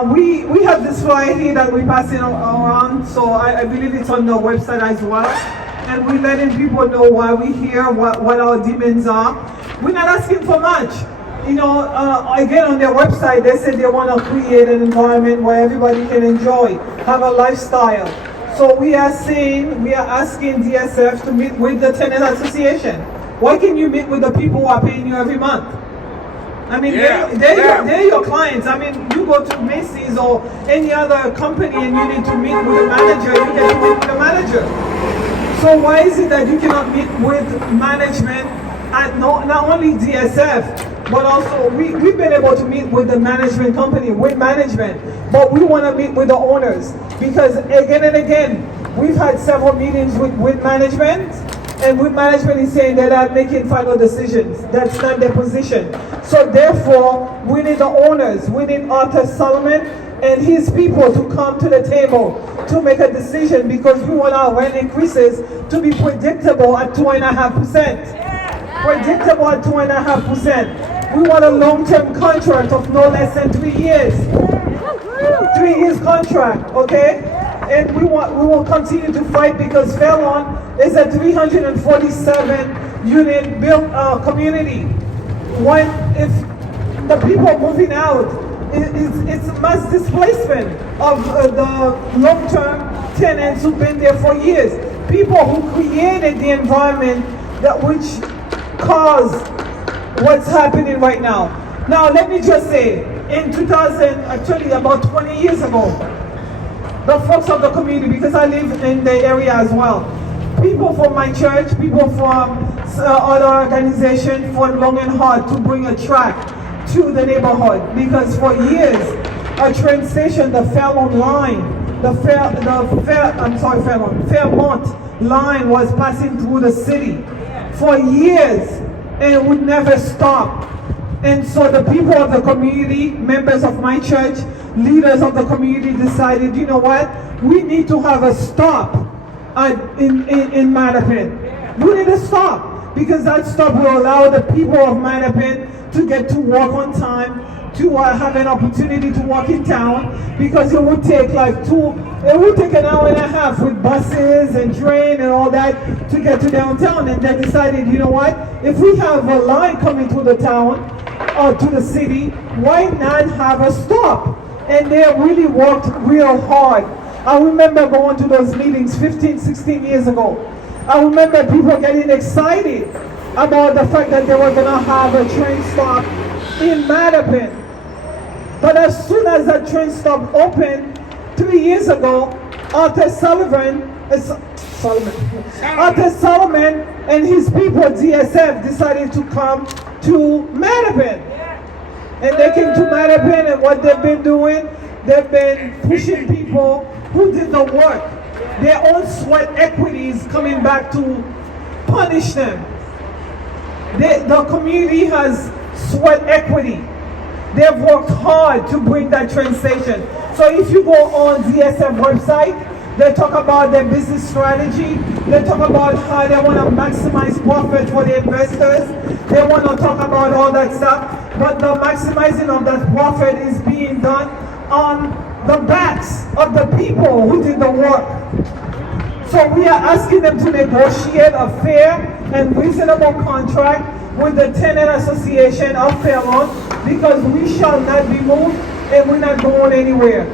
We have this flyer here that we're passing around, so I believe it's on the website as well. And we're letting people know why we're here, what our demands are. We're not asking for much. You know, again, on their website, they said they want to create an environment where everybody can enjoy, have a lifestyle. So we are asking DSF to meet with the Tenant Association. Why can't you meet with the people who are paying you every month? I mean, they're your clients. I mean, you go to Macy's or any other company and you need to meet with the manager, you can meet with the manager. So why is it that you cannot meet with management and not only DSF, but also we've been able to meet with the management company, with management, but we want to meet with the owners because again and again, we've had several meetings with management, and with management is saying they're not making final decisions. That's not their position. So therefore, we need the owners, we need Arthur Solomon and his people to come to the table to make a decision because we want our rent increases to be predictable at 2.5%. Predictable at 2.5%. We want a long-term contract of no less than 3 years. 3 years contract, okay? And we will continue to fight because Felton is a 347 unit built community. If the people moving out, it's mass displacement of the long-term tenants who've been there for years. People who created the environment which caused what's happening right now. Now, let me just say, in 2000, actually about 20 years ago, the folks of the community, because I live in the area as well, people from my church, people from other organizations fought long and hard to bring a track to the neighborhood because for years, a train station, the Felton line, Fairmont line was passing through the city for years and it would never stop. And so the people of the community, members of my church, leaders of the community decided, you know what, we need to have a stop in Manton. We need a stop because that stop will allow the people of Manton to get to work on time, to have an opportunity to walk in town because it would take an hour and a half with buses and train and all that to get to downtown. And they decided, you know what, if we have a line coming to the town or to the city, why not have a stop? And they really worked real hard. I remember going to those meetings 15, 16 years ago. I remember people getting excited about the fact that they were going to have a train stop in Manton. But as soon as that train stop opened 3 years ago, Arthur Solomon and his people, DSF, decided to come to Manton. And they came to Manton, and what they've been doing, they've been pushing people who did the work. Their own sweat equity is coming back to punish them. The community has sweat equity. They've worked hard to bring that train station. So if you go on DSF website, they talk about their business strategy. They talk about how they want to maximize profit for the investors. They want to talk about all that stuff. But the maximizing of that profit is being done on the backs of the people who did the work. So we are asking them to negotiate a fair and reasonable contract with the Tenant Association of Felton because we shall not be moved and we're not going anywhere.